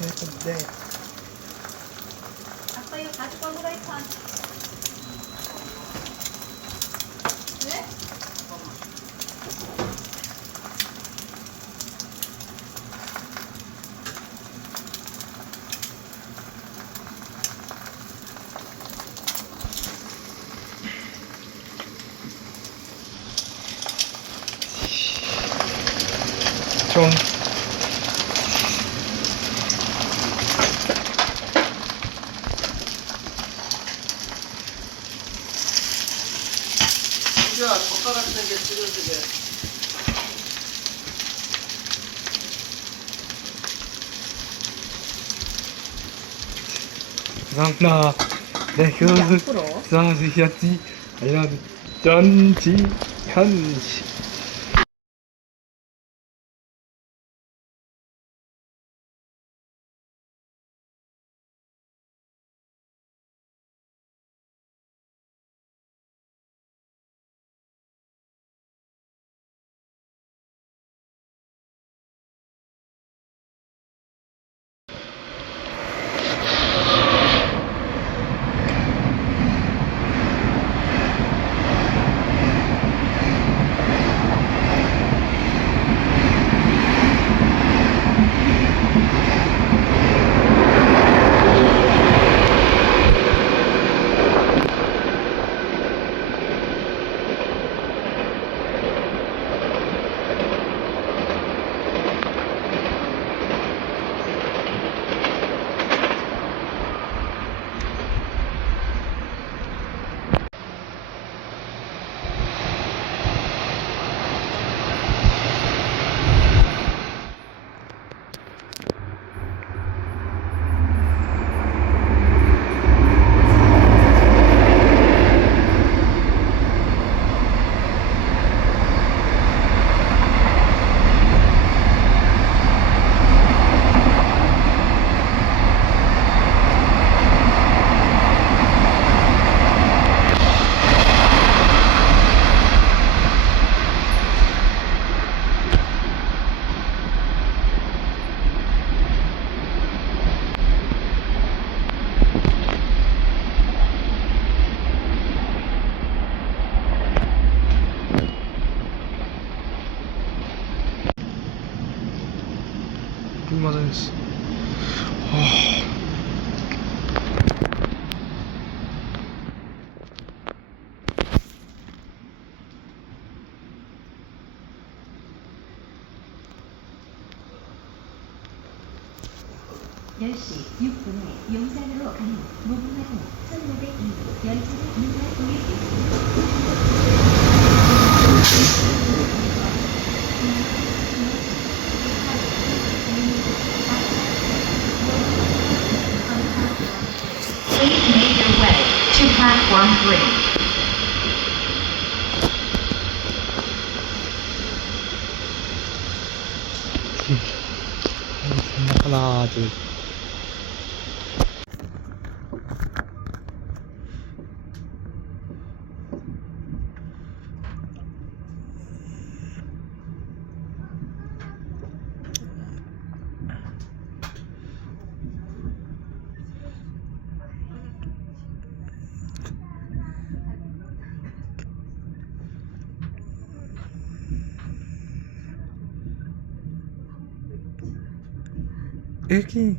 네. 아빠 이거 가져가 후라이팬. 왜? 좀 야, 젓가락 3개 찍어주게. 감사합니다. 네, 교수 사시야지 아니면 전지현씨. 맞아야지. (10시 6분에) 용산으로 가는 목마루 1502 열차를 문화도에 Please make your way to platform 3. 하나, 둘. 여기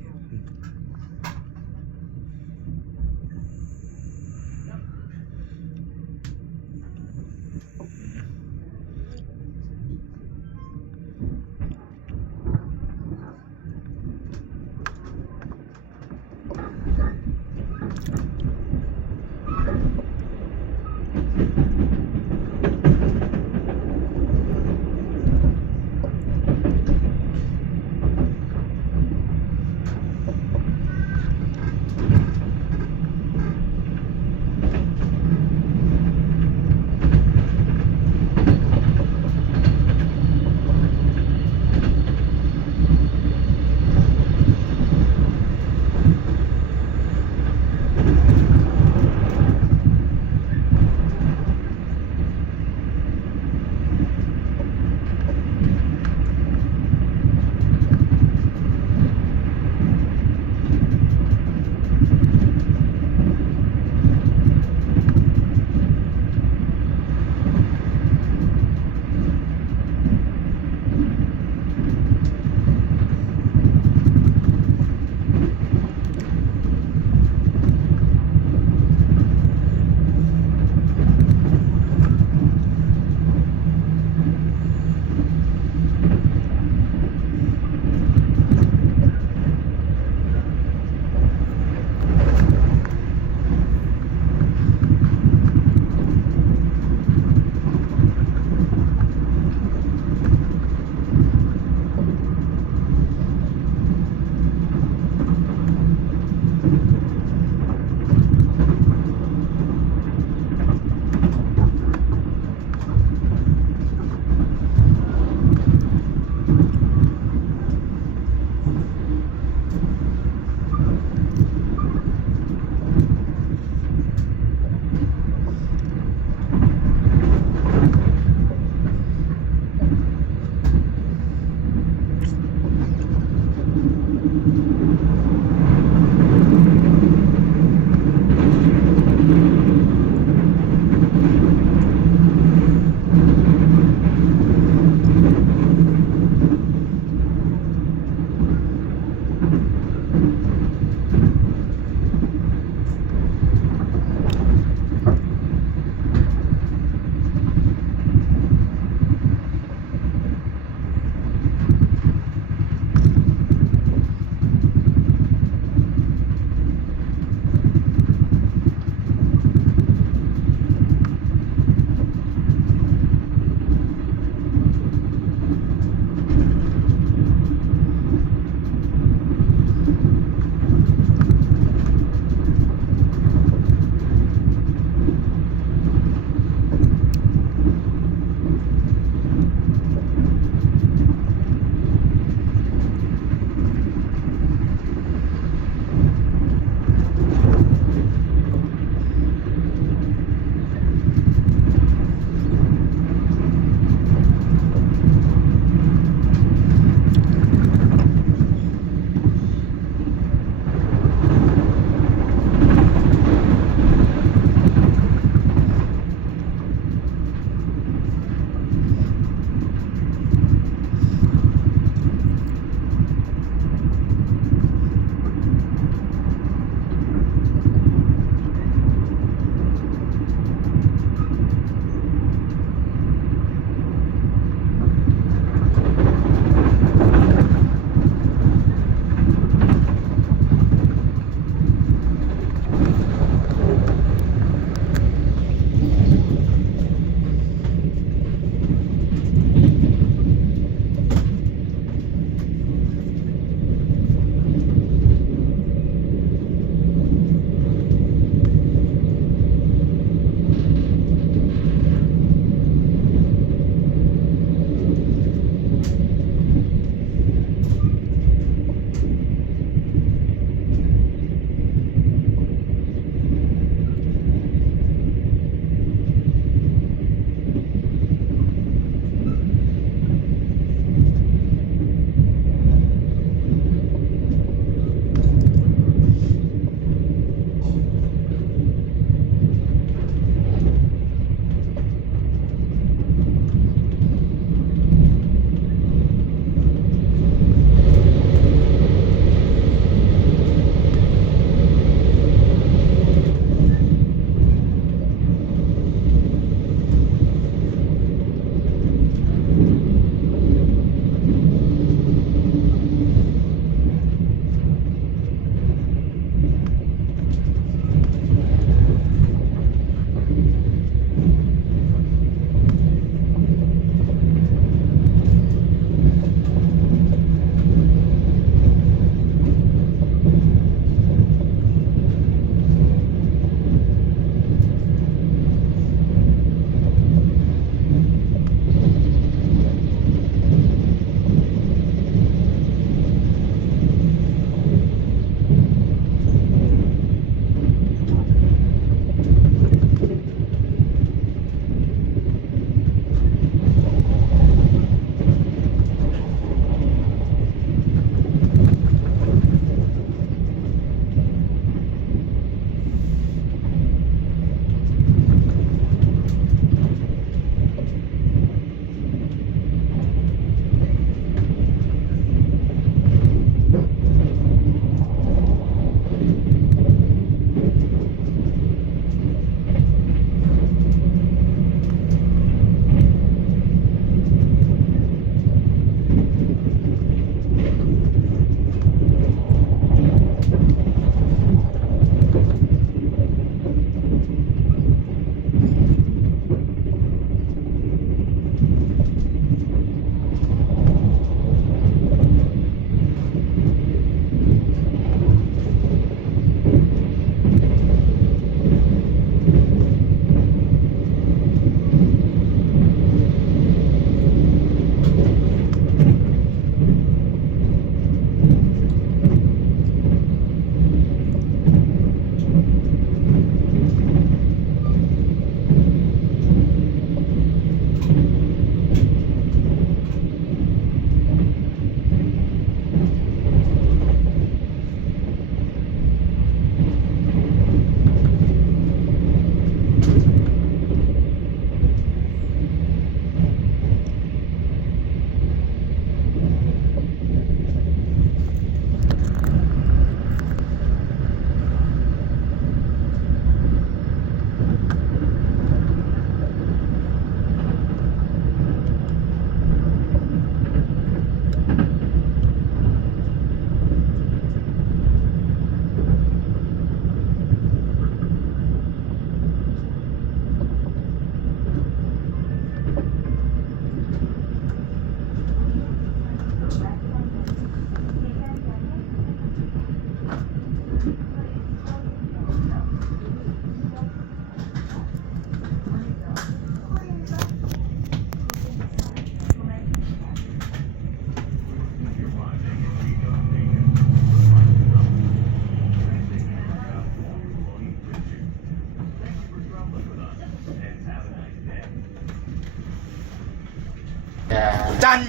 짠!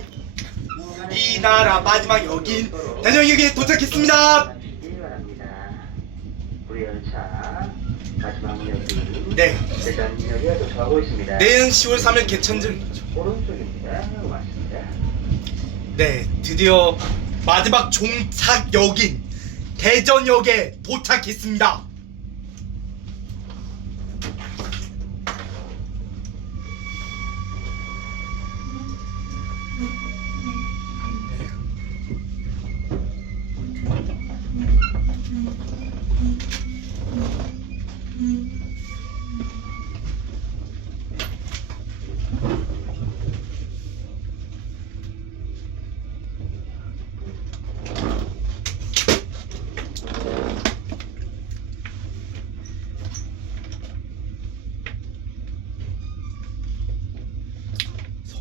우리나라 마지막 역인 대전역에 도착했습니다. 우리 열차 마지막 역이 네, 대전역에 도착하고 있습니다. 내년 10월 3일 개천절. 오른쪽입니다. 맞습니다. 네, 드디어 마지막 종착역인 대전역에 도착했습니다.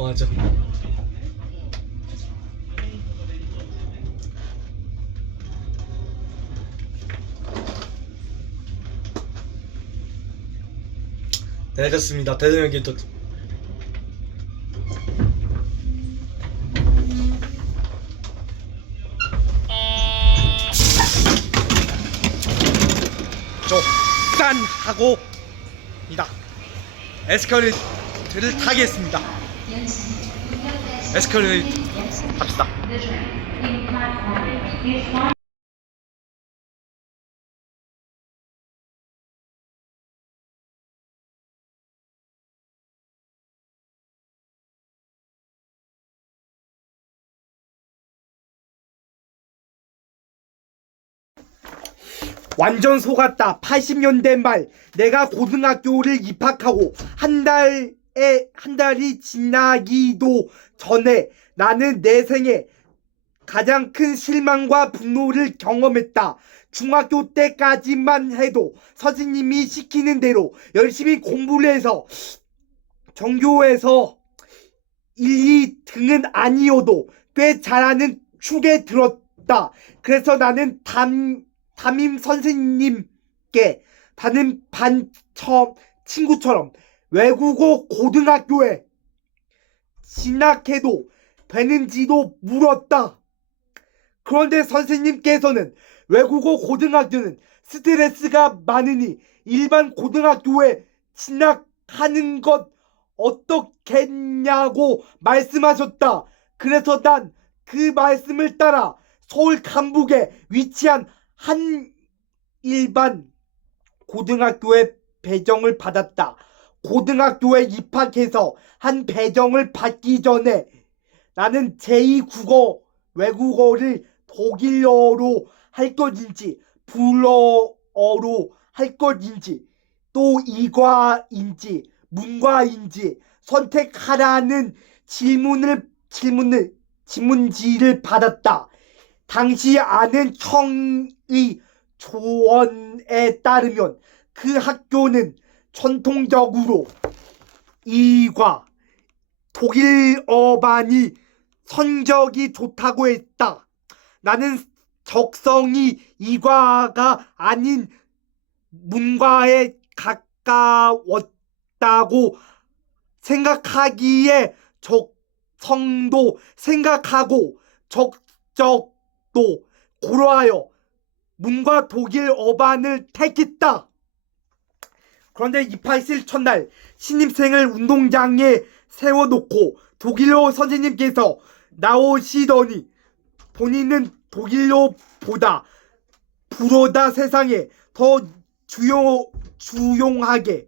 성하죠. 내렸습니다. 대전역에 또 짠! 하고 이다 에스컬레이터를 타겠습니다. 에스컬레이터 갑시다. 완전 속았다. 80년대 말 내가 고등학교를 입학하고 한 달이 지나기도 전에 나는 내 생에 가장 큰 실망과 분노를 경험했다. 중학교 때까지만 해도 선생님이 시키는 대로 열심히 공부를 해서 전교에서 1, 2등은 아니어도 꽤 잘하는 축에 들었다. 그래서 나는 담임 선생님께 다른 반 친구처럼 외국어 고등학교에 진학해도 되는지도 물었다. 그런데 선생님께서는 외국어 고등학교는 스트레스가 많으니 일반 고등학교에 진학하는 것 어떻겠냐고 말씀하셨다. 그래서 난 그 말씀을 따라 서울 강북에 위치한 한 일반 고등학교에 배정을 받았다. 고등학교에 입학해서 한 배정을 받기 전에 나는 제2국어 외국어를 독일어로 할 것인지 불어로 할 것인지 또 이과인지 문과인지 선택하라는 질문지를 받았다. 당시 아는 청의 조언에 따르면 그 학교는 전통적으로 이과 독일어반이 성적이 좋다고 했다. 나는 적성이 이과가 아닌 문과에 가까웠다고 생각하기에 적성도 생각하고 적적도 고려하여 문과 독일어반을 택했다. 그런데 입학실 첫날 신입생을 운동장에 세워놓고 독일어 선생님께서 나오시더니 본인은 독일어보다 불어다 세상에 더 주용하게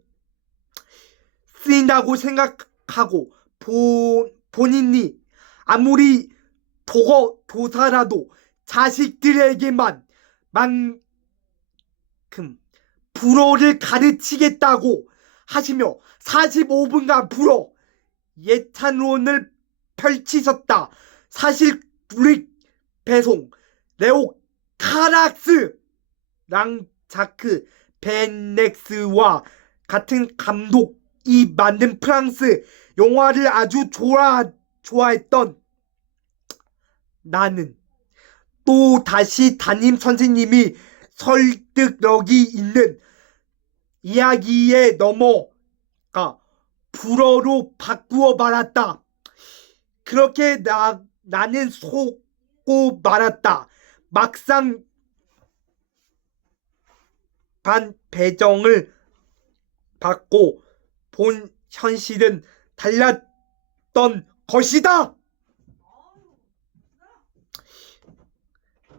쓰인다고 생각하고 본인이 아무리 독어 교사라도 자식들에게만 만큼 불어를 가르치겠다고 하시며 45분간 불어 예찬론을 펼치셨다. 사실 루릭 배송, 레오 카락스, 랑자크 벤넥스와 같은 감독이 만든 프랑스 영화를 아주 좋아했던 나는 또 다시 담임 선생님이 설득력이 있는 이야기에 넘어가 불어로 바꾸어 말았다. 그렇게 나는 속고 말았다. 막상 반 배정을 받고 본 현실은 달랐던 것이다.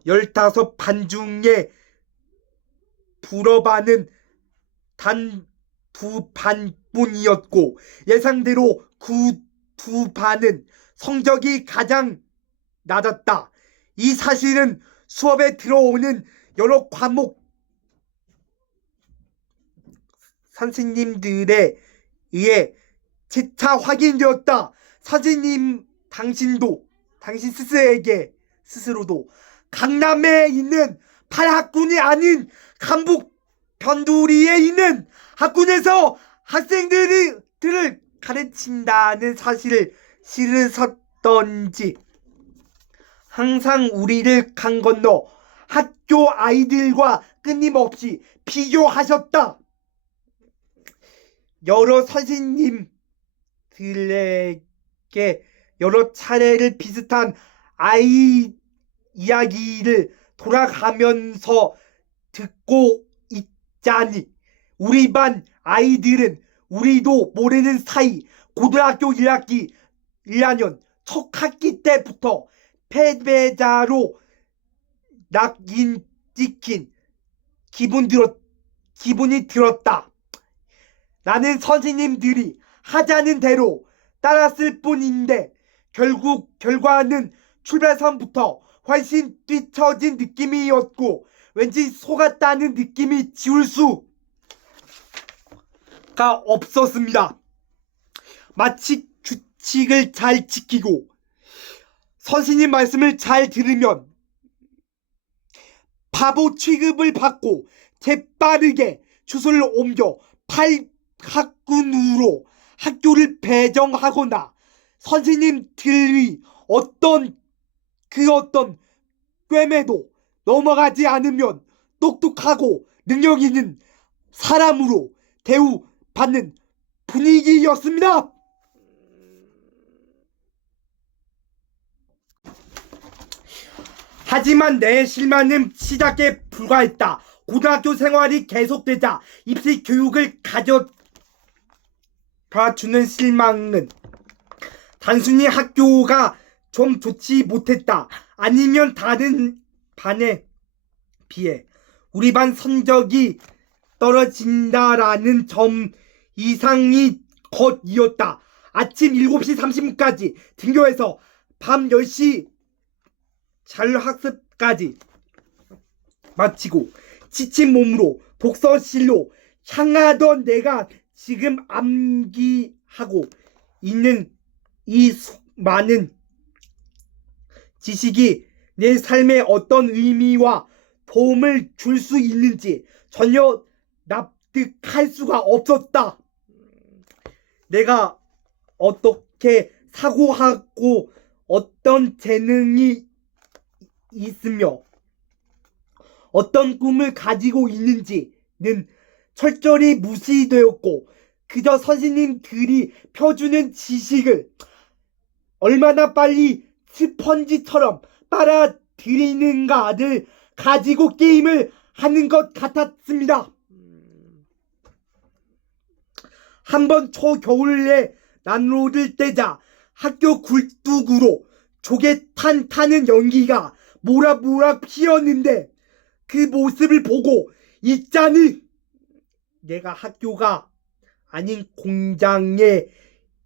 15반 중에 불어반은 단 2반뿐이었고 예상대로 그 2반은 성적이 가장 낮았다. 이 사실은 수업에 들어오는 여러 과목 선생님들에 의해 재차 확인되었다. 선생님 당신 스스로도 강남에 있는 팔학군이 아닌 강북 변두리에 있는 학군에서 학생들을 가르친다는 사실을 싫으셨던지 항상 우리를 강 건너 학교 아이들과 끊임없이 비교하셨다. 여러 선생님들에게 여러 차례를 비슷한 아이 이야기를 돌아가면서 듣고 있자니 우리 반 아이들은 우리도 모르는 사이 고등학교 1학년 첫 학기 때부터 패배자로 낙인 찍힌 기분이 들었다. 나는 선생님들이 하자는 대로 따랐을 뿐인데 결과는 출발선부터 훨씬 뒤처진 느낌이었고 왠지 속았다는 느낌이 지울 수가 없었습니다. 마치 규칙을 잘 지키고 선생님 말씀을 잘 들으면 바보 취급을 받고 재빠르게 주소를 옮겨 8학군으로 학교를 배정하거나 선생님들의 어떤 꿰매도 넘어가지 않으면 똑똑하고 능력 있는 사람으로 대우받는 분위기였습니다. 하지만 내 실망은 시작에 불과했다. 고등학교 생활이 계속되자 입시 교육을 가져다주는 실망은 단순히 학교가 좀 좋지 못했다. 아니면 다른 반에 비해 우리 반 성적이 떨어진다라는 점 이상이 겉이었다. 아침 7시 30분까지 등교해서 밤 10시 자율학습까지 마치고 지친 몸으로 독서실로 향하던 내가 지금 암기하고 있는 이 많은 지식이 내 삶에 어떤 의미와 도움을 줄 수 있는지 전혀 납득할 수가 없었다. 내가 어떻게 사고하고 어떤 재능이 있으며 어떤 꿈을 가지고 있는지는 철저히 무시되었고 그저 선생님들이 펴주는 지식을 얼마나 빨리 스펀지처럼 빨아들이는가를 가지고 게임을 하는 것 같았습니다. 한번 초겨울에 난로를 떼자 학교 굴뚝으로 조개탄 타는 연기가 모락모락 피었는데 그 모습을 보고 있자니 내가 학교가 아닌 공장에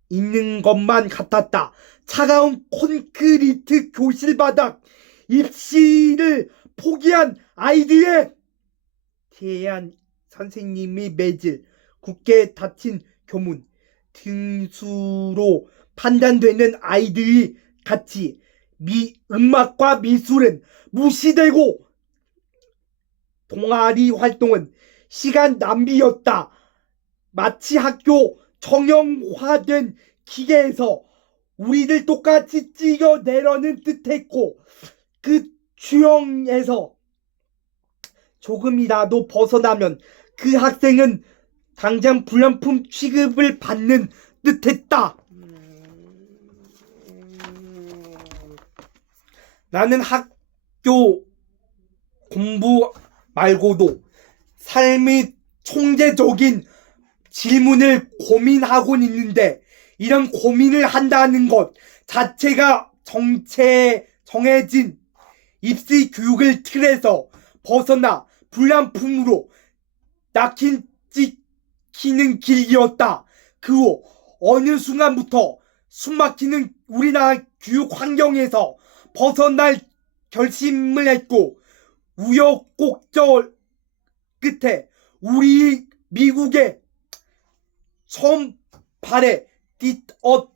있는 것만 같았다. 차가운 콘크리트 교실 바닥, 입시를 포기한 아이들에 대한 선생님이 맺을 굳게 닫힌 교문, 등수로 판단되는 아이들이 같이 음악과 미술은 무시되고 동아리 활동은 시간 낭비였다. 마치 학교 정형화된 기계에서 우리들 똑같이 찍어내려는 듯했고 그 주형에서 조금이라도 벗어나면 그 학생은 당장 불량품 취급을 받는 듯했다. 나는 학교 공부 말고도 삶의 총체적인 질문을 고민하곤 있는데 이런 고민을 한다는 것 자체가 정해진 입시 교육을 틀에서 벗어나 불량품으로 낙인 찍히는 길이었다. 그 후 어느 순간부터 숨막히는 우리나라 교육 환경에서 벗어날 결심을 했고 우여곡절 끝에 우리 미국에 처음 발에 딛었을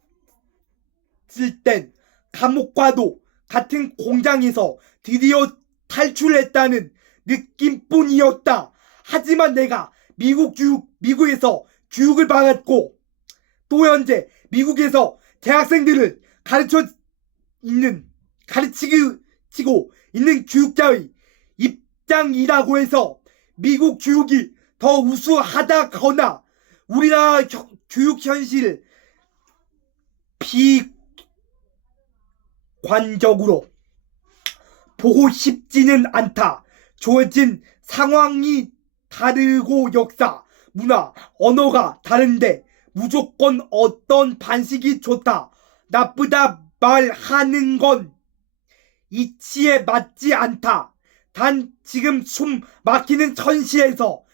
땐 감옥과도 같은 공장에서 드디어 탈출했다는 느낌뿐이었다. 하지만 내가 미국에서 교육을 받았고 또 현재 미국에서 대학생들을 가르치고 있는 교육자의 입장이라고 해서 미국 교육이 더 우수하다거나 우리나라 교육 현실을 비관적으로 보고 싶지는 않다. 주어진 상황이 다르고 역사, 문화, 언어가 다른데 무조건 어떤 방식이 좋다, 나쁘다 말하는 건 이치에 맞지 않다. 단 지금 숨 막히는 현실에서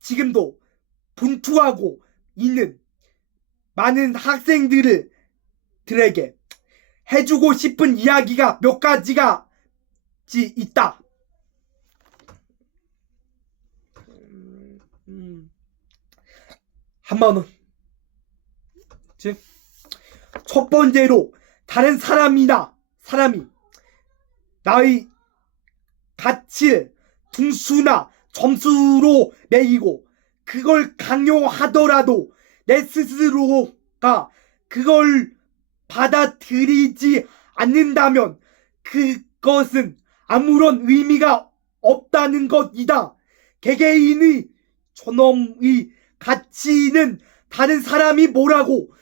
지금도 분투하고 있는 많은 학생들에게 해주고 싶은 이야기가 몇 가지가 있다. 한번은 즉 첫 번째로 다른 사람이 나의 가치를 등수나 점수로 매기고 그걸 강요하더라도 내 스스로가 그걸 받아들이지 않는다면 그것은 아무런 의미가 없다는 것이다. 개개인의 존엄의 가치는 다른 사람이 뭐라고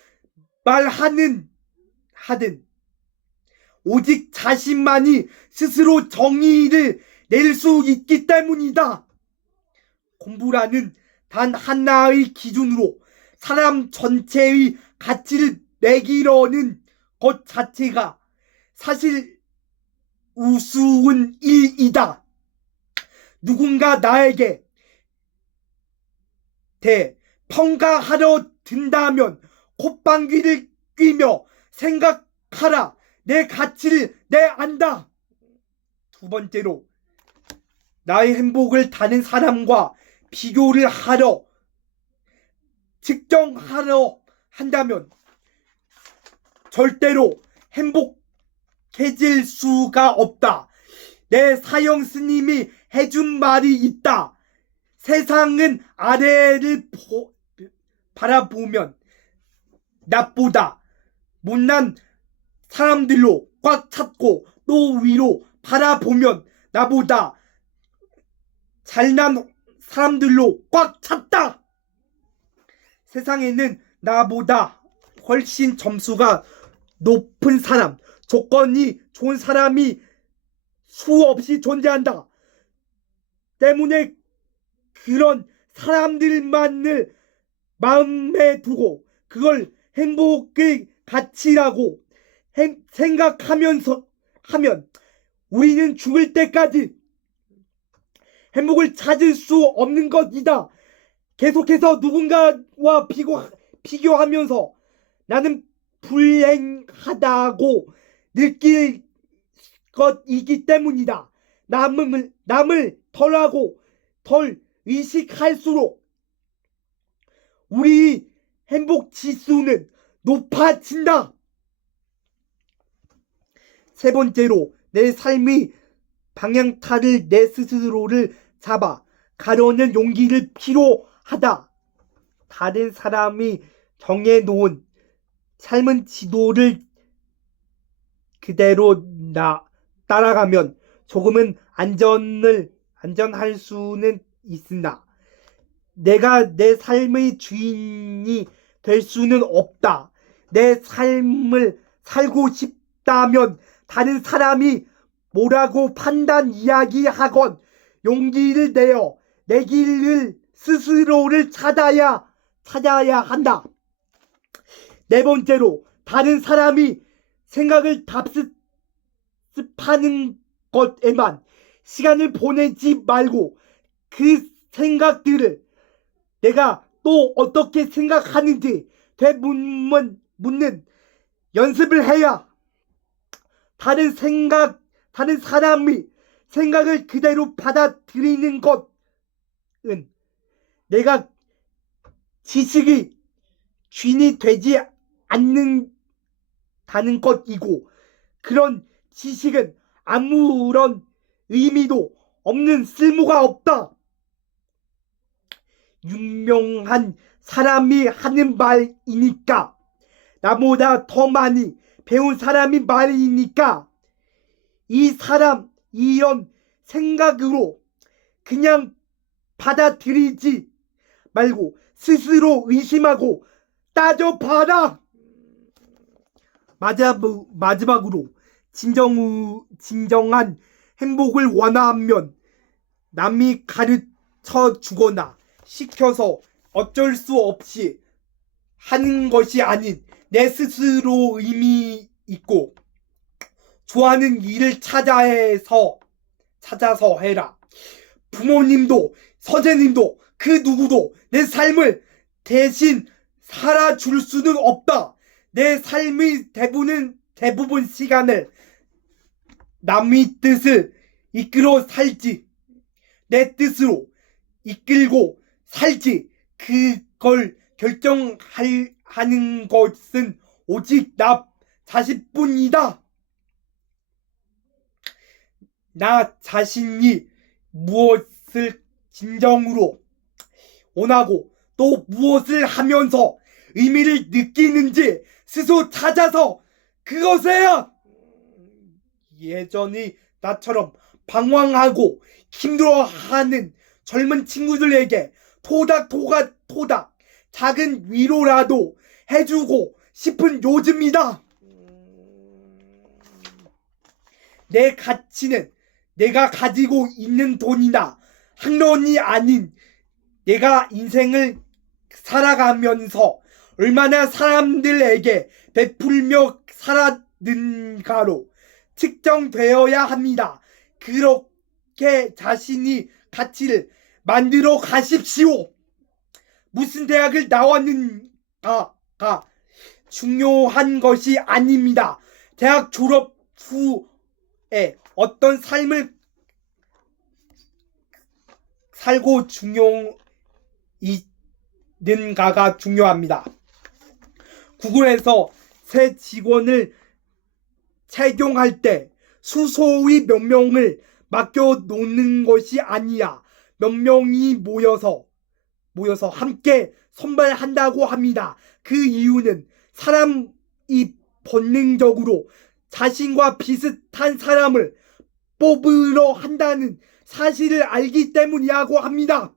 하든 오직 자신만이 스스로 정의를 낼 수 있기 때문이다. 공부라는 단 하나의 기준으로 사람 전체의 가치를 매기려는 것 자체가 사실 우스운 일이다. 누군가 나에게 평가하려 든다면 콧방귀를 뀌며 생각하라. 내 가치를 안다. 두 번째로 나의 행복을 다른 사람과 비교를 하러 측정하려 한다면 절대로 행복해질 수가 없다. 내 사형 스님이 해준 말이 있다. 세상은 아래를 바라보면 나보다 못난 사람들로 꽉 찼고 또 위로 바라보면 나보다 잘난 사람들로 꽉 찼다. 세상에는 나보다 훨씬 점수가 높은 사람, 조건이 좋은 사람이 수없이 존재한다. 때문에 그런 사람들만을 마음에 두고 그걸 행복의 가치라고 생각하면서 하면 우리는 죽을 때까지 행복을 찾을 수 없는 것이다. 계속해서 누군가와 비교하면서 나는 불행하다고 느낄 것이기 때문이다. 남을 덜 의식할수록 우리 행복 지수는 높아진다. 세 번째로 내 삶의 방향타를 내 스스로를 잡아 가려는 용기를 필요하다. 다른 사람이 정해놓은 삶은 지도를 그대로 따라가면 조금은 안전할 수는 있으나 내가 내 삶의 주인이 될 수는 없다. 내 삶을 살고 싶다면 다른 사람이 뭐라고 판단 이야기하건 용기를 내어 내 길을 스스로를 찾아야 한다. 네 번째로, 다른 사람이 생각을 답습하는 것에만 시간을 보내지 말고 그 생각들을 내가 또 어떻게 생각하는지 되묻는 연습을 해야 다른 사람이 생각을 그대로 받아들이는 것은 내가 지식이 쥔이 되지 않는다는 것이고, 그런 지식은 아무런 의미도 없는 쓸모가 없다. 유명한 사람이 하는 말이니까, 나보다 더 많이 배운 사람이 말이니까 이 사람 이런 생각으로 그냥 받아들이지 말고 스스로 의심하고 따져봐라. 마지막으로 진정한 행복을 원하면 남이 가르쳐 주거나 시켜서 어쩔 수 없이 하는 것이 아닌 내 스스로 의미 있고 좋아하는 일을 찾아서 해라. 부모님도 선생님도 그 누구도 내 삶을 대신 살아줄 수는 없다. 내 삶의 대부분 시간을 남의 뜻을 이끌어 살지, 내 뜻으로 이끌고 살지, 그걸 결정하는 것은 오직 나 자신뿐이다. 나 자신이 무엇을 진정으로 원하고 또 무엇을 하면서 의미를 느끼는지 스스로 찾아서 그것에야 예전의 나처럼 방황하고 힘들어하는 젊은 친구들에게 토닥 작은 위로라도 해주고 싶은 요즘이다. 내 가치는 내가 가지고 있는 돈이나 학론이 아닌 내가 인생을 살아가면서 얼마나 사람들에게 베풀며 살았는가로 측정되어야 합니다. 그렇게 자신이 가치를 만들어 가십시오. 무슨 대학을 나왔는가가 중요한 것이 아닙니다. 대학 졸업 후에 어떤 삶을 살고 있는가가 중요합니다. 구글에서 새 직원을 채용할 때 수소의 몇 명을 맡겨놓는 것이 아니야. 몇 명이 모여서 함께 선발한다고 합니다. 그 이유는 사람이 본능적으로 자신과 비슷한 사람을 뽑으려 한다는 사실을 알기 때문이라고 합니다.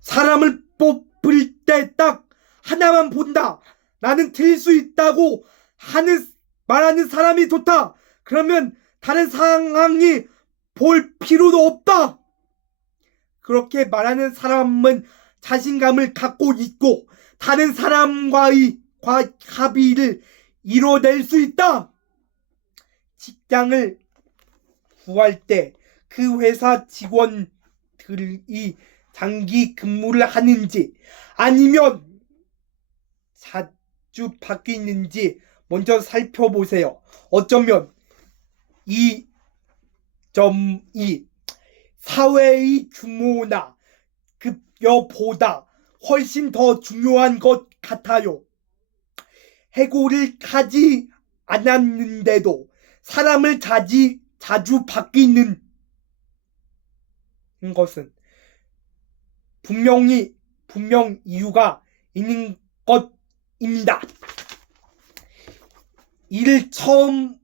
사람을 뽑을 때 딱 하나만 본다. 나는 틀릴 수 있다고 말하는 사람이 좋다. 그러면 다른 상황이 볼 필요도 없다. 그렇게 말하는 사람은 자신감을 갖고 있고 다른 사람과의 합의를 이뤄낼 수 있다. 직장을 구할 때 그 회사 직원들이 장기 근무를 하는지 아니면 자주 바뀌는지 먼저 살펴보세요. 어쩌면 이 점이 사회의 규모나 급여보다 훨씬 더 중요한 것 같아요. 해고를 하지 않았는데도 사람을 자주 바뀌는 것은 분명 이유가 있는 것입니다. 일을 처음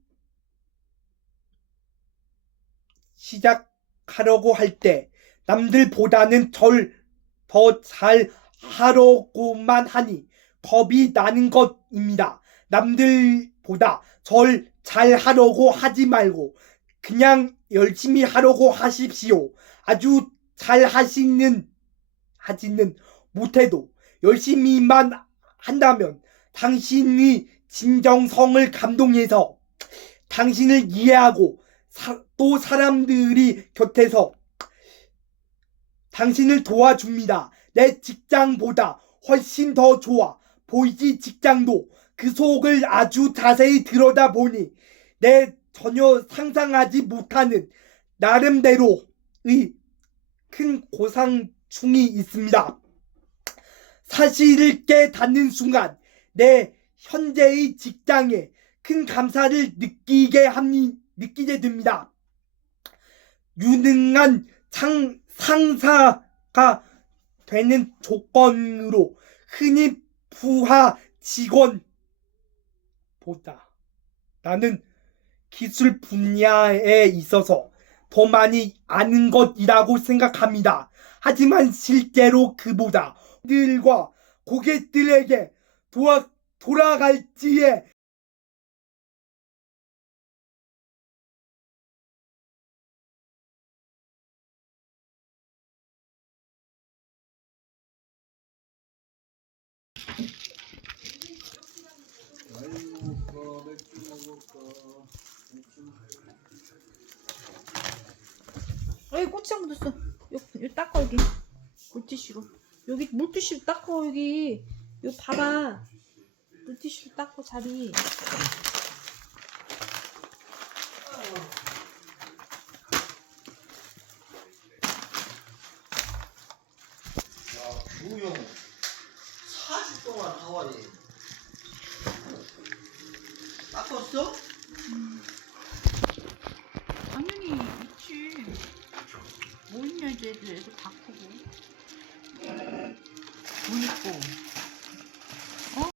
시작하려고 할 때 남들보다는 더 잘 하려고만 하니 겁이 나는 것입니다. 남들보다 절 잘하려고 하지 말고 그냥 열심히 하려고 하십시오. 아주 하지는 못해도 열심히만 한다면 당신의 진정성을 감동해서 당신을 이해하고 또 사람들이 곁에서 당신을 도와줍니다. 내 직장보다 훨씬 더 좋아 보이지. 직장도 그 속을 아주 자세히 들여다보니 내 전혀 상상하지 못하는 나름대로의 큰 고상충이 있습니다. 사실을 깨닫는 순간 내 현재의 직장에 큰 감사를 느끼게 됩니다. 유능한 상사가 되는 조건으로 흔히 부하 직원보다 나는 기술 분야에 있어서 더 많이 아는 것이라고 생각합니다. 하지만 실제로 그보다 들과 고객들에게 돌아갈지에 여기 고추장 묻었어. 여기 닦아 여기 물티슈로. 여기 물티슈로 닦아 여기. 여기 봐봐. 물티슈로 닦고 자리. 주용 40 동안 하와리 닦았어?